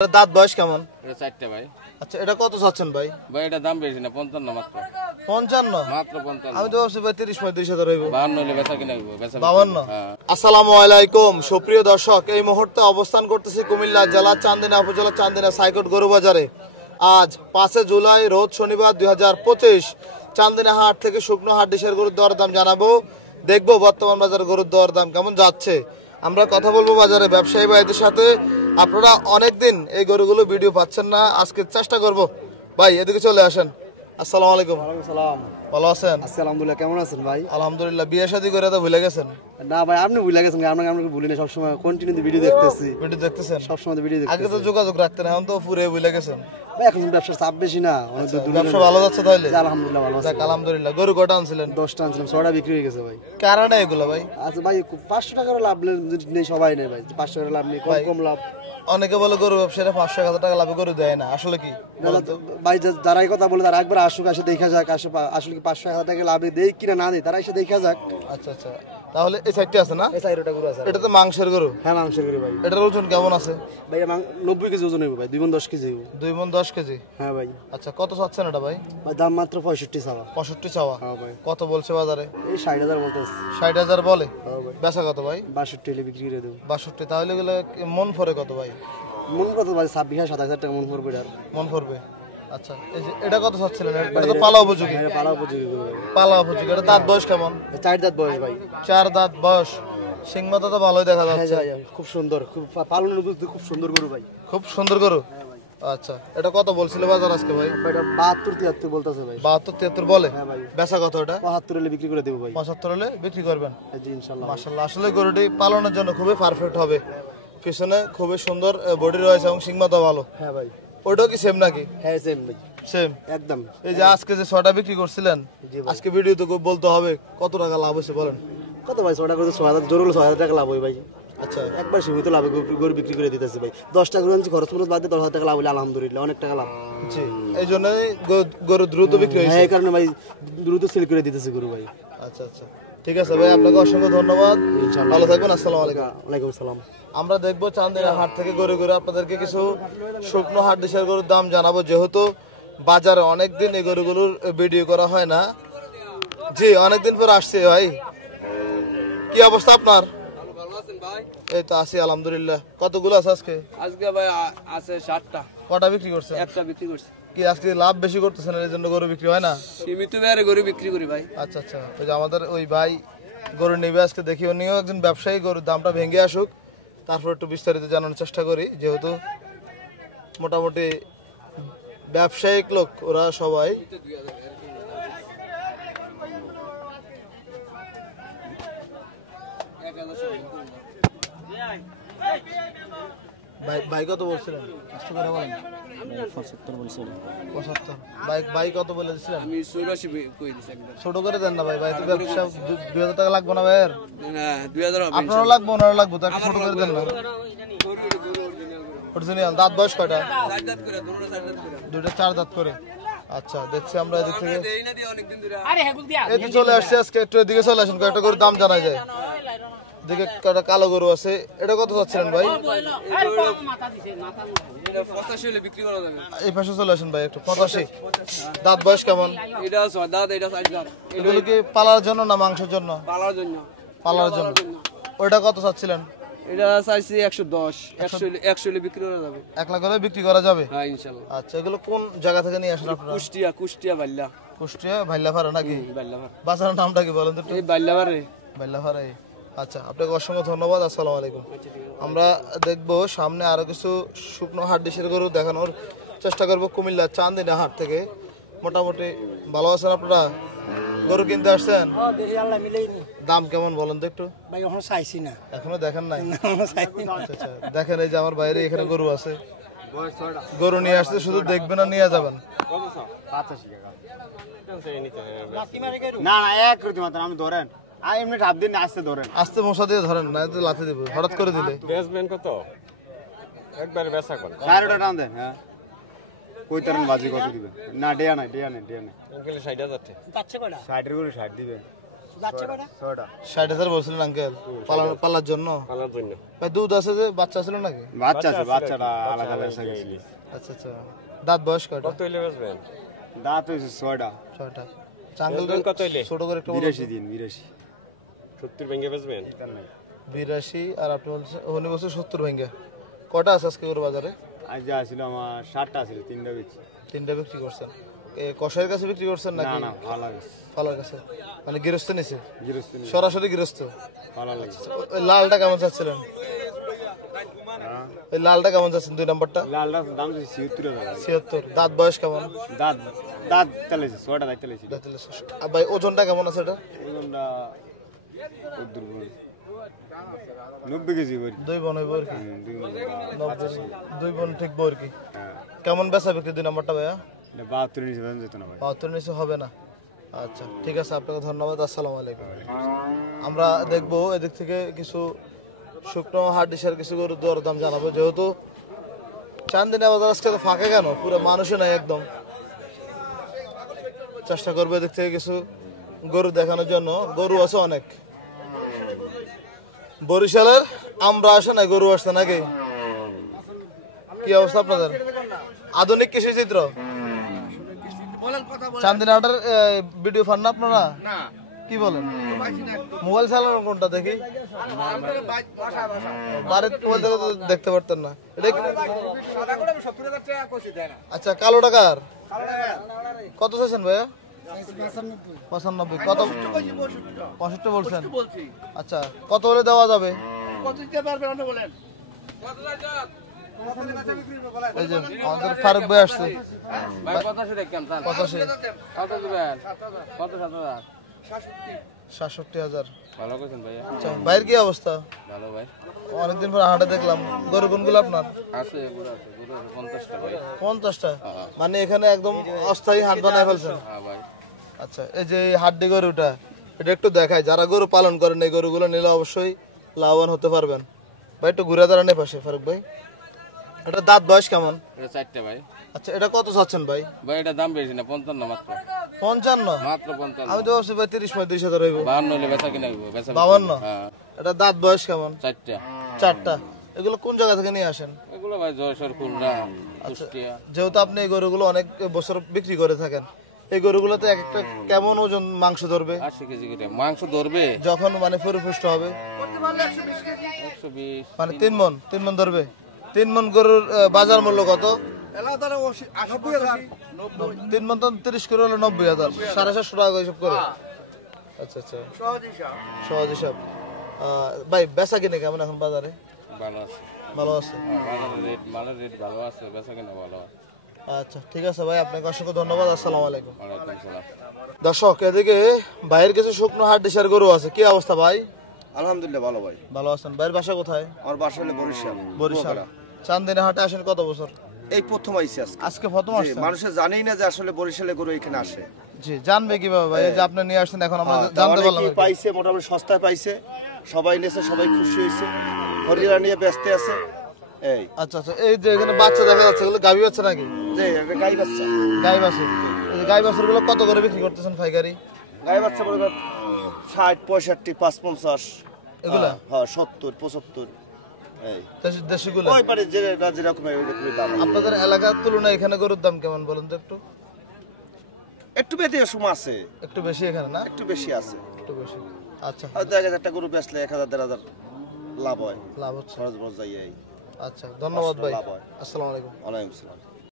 দাঁত বয়স কেমন? এটা চারটে ভাই। আচ্ছা, এটা কত চাচ্ছেন ভাই? ভাই এটা দাম বেশি না, 55 মাত্র। 55? মাত্র 55। আমি তো ভাবছি ভাই 30-35 হাজার হইব। 52 হলে বেচা কিনা হইব, বেচা 52? হ্যাঁ। আসসালামু আলাইকুম সুপ্রিয় দর্শক, এই মুহূর্তে অবস্থান করতেছি কুমিল্লা জেলা চান্দিনা উপজেলা চান্দিনা সাইকট গরু বাজারে। আজ 5 জুলাই রোজ শনিবার 2025 চান্দিনা হাট থেকে শুকনো হাট ডিশের গরুর দর দাম জানাবো, দেখবো বর্তমান বাজারে গরুর দর দাম কেমন যাচ্ছে। আমরা কথা বলবো বাজারে ব্যবসায়ী ভাইদের সাথে। আপনারা অনেকদিন এই গরুগুলো ভিডিও পাচ্ছেন না, আজকে চেষ্টা করব। ভাই এদিকে চলে আসেন। আসসালামু আলাইকুম। ওয়ালাইকুম সালাম। ভালো আছেন? আলহামদুলিল্লাহ, কেমন আছেন ভাই? আলহামদুলিল্লাহ। বিয়ে শাদী করে তো ভুলে গেছেন? না ভাই, আপনি ভুলে গেছেন, আপনাকে ভুলি না, সবসময় কন্টিনিউ ভিডিও দেখতেছি। ভিডিও দেখতেছেন? সবসময় ভিডিও দেখতেছি। আগে তো যোগাযোগ রাখতেন, এখন তো পুরো ভুলে গেছেন। ভাই এখন ব্যবসার চাপ বেশি না, অনেক দূর। ব্যবসা ভালো যাচ্ছে তাহলে? আলহামদুলিল্লাহ ভালো আছে। যাক আলহামদুলিল্লাহ। গরু কটা আনছিলেন? 10টা আনছিলাম, 6টা বিক্রি হয়ে গেছে ভাই। কারণে এগুলো ভাই? আচ্ছা ভাই, 500 টাকার লাভ নেই, সবাই নেই ভাই, 500 টাকার লাভ নেই, কম লাভ। অনেকে বলে গরু ব্যবসায়ীরা 500-1000 টাকা লাভে গরু দেয় না, আসলে কি? ভাই যারা এই কথা বলে তারা একবার আসুক, আসে দেখা যাক আসলে কি 500 টাকা লাভে দেই কিনা না দেয়, তারা এসে দেখা যাক। আচ্ছা আচ্ছা, তাহলে এই সাইডটা আছে না? এই সাইডটা গরু আছে। এটা তো মাংসের গরু? হ্যাঁ মাংসের গরু ভাই। এটার ওজন কেমন আছে? ভাই 90 কেজি ওজন হইব ভাই, 2 মণ 10 কেজি হইব। 2 মণ 10 কেজি? হ্যাঁ ভাই। আচ্ছা, কত চাচ্ছেন এটা ভাই? ভাই দাম মাত্র 65 চাওয়া। 65 চাওয়া? হ্যাঁ ভাই। কত বলছে বাজারে? এই 60,000 বলতেছে। 60,000 বলে? হ্যাঁ ভাই। বেচা কত ভাই? 62 হলে বিক্রি করে দেবো। 62? তাহলে এগুলো মন পড়ে কত ভাই? মন কত ভাই? 26,000-27,000 টাকা মন পড়বে এটার। মন পড়বে? আচ্ছা, এই যে এটা কত চাচ্ছিলেন? এটা তো পালা উপযোগী। এটা পালা উপযোগী গরু ভাই। পালা উপযোগী। এটা দাঁত বয়স কেমন? 4 দাঁত বয়স ভাই। 4 দাঁত বয়স। সিংমাতা তো ভালোই দেখা হ্যাঁ যাচ্ছে। ভাই, খুব সুন্দর, খুব পালনের বুঝতে খুব সুন্দর গরু ভাই। খুব সুন্দর গরু। আচ্ছা, এটা কত বলছিল বাজার আজকে ভাই? এটা 72-73 বলতেছে ভাই। 72-73 বলে? হ্যাঁ ভাই। বেচা কত এটা? 75 হলে বিক্রি করে দেবো ভাই। 75 হলে বিক্রি করবেন? জি ইনশাআল্লাহ। মাশাআল্লাহ, আসলে গরুটি পালনের জন্য খুবই পারফেক্ট হবে। পিছনে খুবই সুন্দর বডি রয়েছে এবং সিংমাতা ভালো। হ্যাঁ ভাই। ওটাও কি সেম নাকি? হ্যাঁ সেম ভাই, সেম একদম। এই যে আজকে যে 6টা বিক্রি করছিলেন, আজকে ভিডিওতে বলতে হবে কত টাকা লাভ হয়েছে বলেন। কত ভাই? 6টা করে 6,000, জোর হলো 6,000 টাকা লাভ হয় ভাই। আচ্ছা, একবার সীমিত লাভে গরু বিক্রি করে দিতেছে ভাই। 10টা গরু আনছি, খরচ বাদ দিয়ে 10,000 টাকা লাভ হলে আলহামদুলিল্লাহ অনেক টাকা লাভ। জি, এই জন্যই গরু দ্রুত বিক্রি হয়েছে। হ্যাঁ এই কারণে ভাই দ্রুত সেল করে দিতেছে গরু ভাই। আচ্ছা আচ্ছা, ঠিক আছে ভাই, আপনাকে অসংখ্য ধন্যবাদ। ভালো থাকবেন। আসসালামু আলাইকুম। ওয়ালাইকুম সালাম। আমরা দেখবো চান্দিনা হাট থেকে গরু গরু আপনাদেরকে কিছু শুকনো হাট দেশের গরুর দাম জানাবো, যেহেতু বাজারে অনেকদিন এই গরুগুলোর ভিডিও করা হয় না। জি, অনেকদিন পর আসছে ভাই। কি অবস্থা আপনার? এই তো আছি আলহামদুলিল্লাহ। কতগুলো আছে আজকে? আজকে ভাই আছে 7টা। কটা বিক্রি করছেন? একটা বিক্রি করছি। কি আজকে লাভ বেশি করতেছেন, এর জন্য গরু বিক্রি হয় না? সীমিত ব্যয়ে গরু বিক্রি করি ভাই। আচ্ছা আচ্ছা, ওই যে আমাদের ওই ভাই গরু নেবে আজকে, দেখি উনিও একজন ব্যবসায়ী, গরুর দামটা ভেঙে আসুক, তারপর একটু বিস্তারিত জানানোর চেষ্টা করি। যেহেতু মোটামুটি ব্যবসায়িক লোক ওরা সবাই। ভাই কত বলছিলেন? 75 বলছিলেন। 75? ভাই কত বলেছিলেন? আমি 84 কই দিছি একদম। ছোট করে দেন না ভাই, ভাই তো ব্যবসা 2000 টাকা লাগবে না ভাইয়ের? না 2000 হবে। আপনারও লাগবে, ওনারও লাগবে, তো একটা ছোট করে দেন না। অরিজিনাল দাঁত বয়স কয়টা? 4 দাঁত করে, দুটো 4 দাঁত করে। দুটো 4 দাঁত করে। আচ্ছা, দেখছি আমরা এদিক থেকে দেই না দি অনেক দিন ধরে। এই তো চলে আসছে আজকে, একটু এদিকে চলে আসুন, কয়েকটা গরুর দাম জানা যায়। এদিকে একটা কালো গরু আছে, এটা কত চাচ্ছিলেন ভাই? এটা 85 হলে বিক্রি করা যাবে। এই পাশে চলে আসুন ভাই একটু। 85? দাঁত বয়স কেমন? এটা 6 দাঁত, এটা 4 দাঁত। এগুলো কি পালার জন্য না মাংসের জন্য? পালার জন্য। পালার জন্য। ওইটা কত চাচ্ছিলেন? এটা চাইছি 110, 100 হলে বিক্রি করা যাবে। 1 লাখ হলে বিক্রি করা যাবে? হ্যাঁ ইনশাআল্লাহ। আচ্ছা, এগুলো কোন জায়গা থেকে নিয়ে আসেন আপনারা? কুষ্টিয়া বাল্লা। কুষ্টিয়া ভাইলাফারা নাকি? বাল্লাভার। বাজারের নামটা কি বলেন তো একটু? এই বাল্লাভারে। ভাইলাফারা। আচ্ছা, আপনাকে অসংখ্য ধন্যবাদ। আসসালামু আলাইকুম। আমরা দেখবো সামনে আরো কিছু শুকনো হাট ডিশের গরু দেখানোর চেষ্টা করবো কুমিল্লা চান্দিনা হাট থেকে। মোটামুটি ভালো আছেন আপনারা? গরু কিনতে আসছেন? দাম কেমন বলেন তো একটু? ভাই এখন চাইছি না, এখনো দেখেন নাই? আচ্ছা আচ্ছা, দেখেন এই যে আমার বাইরে এখানে গরু আছে, গরু নিয়ে আসছে, শুধু দেখবেন আর নিয়ে যাবেন। না না এক করতে মাত্র আমি ধরেন এমনি ঢাপ দিন আসতে ধরেন, আস্তে মশা দিয়ে ধরেন, না তো লাথি দিব হঠাৎ করে দিলে। বেচবেন কত? একবারে বেচা করে 4টা টান দেন। হ্যাঁ কই তারেন বাজি কত দিবেন? না ডেয়া নাই, ডেয়া নাই, ডেয়া নাই। আঙ্কেল 60,000 টাকা। 60 এর করে 60 দিবেন। ছয়টা 60,000 বলছিলেন আঙ্কেল পালার জন্য পালার জন্য ভাই দুধ আছে যে বাচ্চা ছিল নাকি বাচ্চা আছে, বাচ্চাটা আলাদা বেচা গেছে। আচ্ছা আচ্ছা দাঁত বয়স কয়টা কত হইলে বেচবেন? দাঁত হয়েছে ছয়টা, 6টা চাঙ্গেল বেচবেন কত হইলে? ছোট করে একটু 82 দিন 82। 70 ভেঙে বেচবেন? 82 আর আপনি বলছেন হনি বছর 70 ভেঙে কটা আছে আজকে গরু বাজারে আজ যা ছিল আমার 7টা ছিল, 3টা বেচি। 3টা বিক্রি করছেন কষাইয়ের কাছে বিক্রি করছেন না নাকি না ভালো লাগছে, ফালার কাছে মানে গৃহস্থ নিছে গৃহস্থ নিয়ে সরাসরি গৃহস্থ ভালো লাগছে। ওই লালটা কেমন চাচ্ছিলেন ওই লালটা কেমন চাচ্ছেন 2 নাম্বারটা লালটা দাম 76,000। 76 দাঁত বয়স কেমন দাঁত দাঁত তেলেছে, ছয়টা দাঁত তেলেছে। আর ভাই ওজনটা কেমন আছে এটা ওজনটা কদ্দুর বল 90 কেজি করি। 2 বন হইব আর কি 2 বন ঠিক বই আর কি হ্যাঁ, কেমন বেচা বিক্রি 2 নাম্বারটা ভাইয়া এটা 72 নিচে বেচা যেত না ভাই। 72 নিচে হবে না আচ্ছা ঠিক আছে আপনাকে ধন্যবাদ আসসালামু আলাইকুম আমরা দেখবো এদিক থেকে কিছু শুকনো হাট ডিশের কিছু গরুর দরদাম জানাবো যেহেতু চান্দিনা বাজার আজকে তো ফাঁকা কেন পুরো মানুষই নাই একদম চেষ্টা করবো এদিক থেকে কিছু গরু দেখানোর জন্য গরু আছে অনেক বরিশালের আমরা আসে না গরু আসছে নাকি কি অবস্থা আপনাদের আধুনিক কৃষি চিত্র চান্দিনা হাটের ভিডিও ফান না আপনারা কি বলেন মোবাইল চালানো কোনটা দেখি বাড়ির মোবাইল থেকে তো দেখতে পারতেন না এটা আচ্ছা কালো টাকার কত চাইছেন ভাইয়া 95 কত 65 বলছেন আচ্ছা কত হলে দেওয়া যাবে এই যে আমাদের ফারুক ভাই আসছে 67,000 ভালো করছেন ভাইয়া আচ্ছা ভাইয়ের কি অবস্থা ভালো ভাই অনেকদিন পর হাটে দেখলাম গরু কোনগুলো আপনার আছে এগুলো আছে 50টা ভাই 50টা মানে এখানে একদম অস্থায়ী হাট বানায় ফেলছেন হ্যাঁ ভাই আচ্ছা এই যে এই হাড্ডি গরুটা এটা একটু দেখায় যারা গরু পালন করেন এই গরুগুলো নিলে অবশ্যই লাভবান হতে পারবেন ভাই একটু ঘুরে দাঁড়ান পাশে ফারুক ভাই এটা দাঁত বয়স কেমন এটা 4টা ভাই আচ্ছা এটা কত চাচ্ছেন ভাই ভাই এটা দাম বেশি না 55 মাত্র 55 মাত্র 55 আমি তো ভাবছি ভাই 30-35 হাজার হইব 52 হলে বেচা কিনা হইব বেচা 52 হ্যাঁ এটা দাঁত বয়স কেমন 4টা 4টা এগুলো কোন জায়গা থেকে নিয়ে আসেন এগুলো ভাই জয়সর খুলনা কুষ্টিয়া যেহেতু আপনি এই গরুগুলো অনেক বছর বিক্রি করে থাকেন এই গরুগুলোতে এক একটা কেমন ওজন মাংস ধরবে 80 কেজি করে মাংস ধরবে যখন মানে পরিপুষ্ট হবে 120 মানে 3 মন ধরবে 3 মন গরুর বাজার মূল্য কত 3 মন তো 30 করে হলো 90,000 750 টাকা হিসাব করে আচ্ছা আচ্ছা সহজ হিসাব ভাই বেচা কিনে কেমন এখন বাজারে ভালো আছে ভালো আছে মালের রেট ভালো আছে বেচা কিনা ভালো আছে আচ্ছা ঠিক আছে ভাই আপনাকে অসংখ্য ধন্যবাদ আসসালামু আলাইকুম ওয়ালাইকুম আসসালাম দর্শক এদিকে বাইরের কিছু শুকনো হাট ডিশের গরু আছে কি অবস্থা ভাই আলহামদুলিল্লাহ ভালো ভাই। ভালো আছেন ভাইয়ের বাসা কোথায় আমার বাসা হলো বরিশাল। বরিশাল চান্দিনা হাটে আসেন কত বছর এই প্রথম আইছি আজকে। আজকে প্রথম জি, আসছেন মানুষে জানেই না যে আসলে বরিশালে গরু এখানে আসে। জি জানবে কিভাবে ভাই এই যে আপনি নিয়ে আসছেন এখন আমরা তা জানতে পারলাম অনেকেই আর কি। পাইছে, মোটামুটি সস্তায় পাইছে, সবাই নিয়েছে, সবাই খুশি হয়েছে, হরিরা নিয়ে ব্যস্ত আছে। এই আচ্ছা আচ্ছা এই যে এখানে বাচ্চা দেখা যাচ্ছে এগুলো গাভী বাচ্চা নাকি যে একটা গাই বাচ্চা, গাই বাছুর এই যে গাই বাছুর গুলো কত করে বিক্রি করতেছেন পাইকারি গাই বাচ্চা বলে 60 65 55 এগুলা হ্যাঁ 70 75 এই দেশি গুলো ওই পারে যে যেরকম এরকমই দাম। আপনাদের এলাকার তুলনায় এখানে গরুর দাম কেমন বলুন তো একটু একটু বেশি সময় আছে, একটু বেশি এখানে না একটু বেশি আছে। একটু বেশি আচ্ছা হয়তো 1000 একটা গরু বেচলে 1000 1500 লাভ হয়, লাভ হচ্ছে খরচ বড় যাই। আচ্ছা ধন্যবাদ ভাই লাভ হয়। আসসালামু আলাইকুম ওয়ালাইকুম আসসালাম।